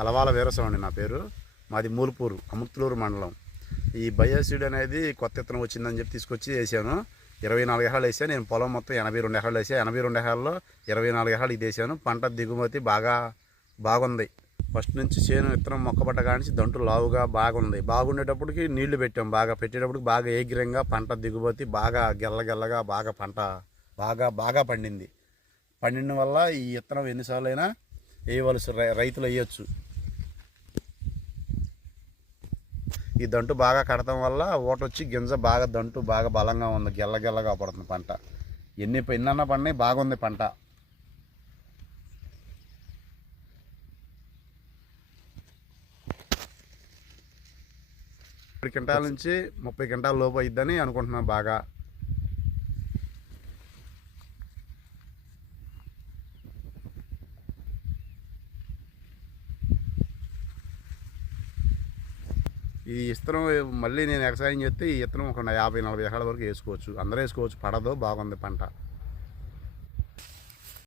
అలవాల వీరస్వామి నా పేరు. మాది మూలుపూరు, అమృతలూరు మండలం. ఈ బయోసీడ్ అనేది కొత్త విత్తనం వచ్చిందని చెప్పి తీసుకొచ్చి వేసాను. 24 ఎకరాలు వేసాను. నేను పొలం మొత్తం 82 ఎకరాలు వేసాను. 82 ఎకరాల్లో 24 ఎకరాలు ఇది వేసాను. పంట దిగుమతి బాగుంది. ఫస్ట్ నుంచి చేను విత్తనం మొక్కబడ్డ కానించి దంటు లావుగా బాగుంది. బాగుండేటప్పటికి నీళ్లు పెట్టాం. బాగా పెట్టేటప్పటికి బాగా ఏగ్రంగా పంట దిగుమతి బాగా గెల్లగెల్లగా బాగా పంట బాగా పండింది. పండిన వల్ల ఈ విత్తనం ఎన్నిసార్లు అయినా వేయవలసి రైతులు వేయచ్చు. ఈ దంటు బాగా కడటం వల్ల ఓటొచ్చి గింజ బాగా దంటు బాగా బలంగా ఉంది. గెల్లగెల్లగా పడుతుంది పంట. ఎన్నన్నా పడినాయి, బాగుంది పంట. క్వింటాల నుంచి 30 క్వింటాల లోపు అయిద్దని అనుకుంటున్నాను. బాగా ఈ ఇత్తనం మళ్ళీ నేను ఎగసాయం చేస్తే ఈ ఇత్తనం ఒక 50-40 ఎకరాల వరకు వేసుకోవచ్చు. అందరూ వేసుకోవచ్చు. పడదు, బాగుంది పంట.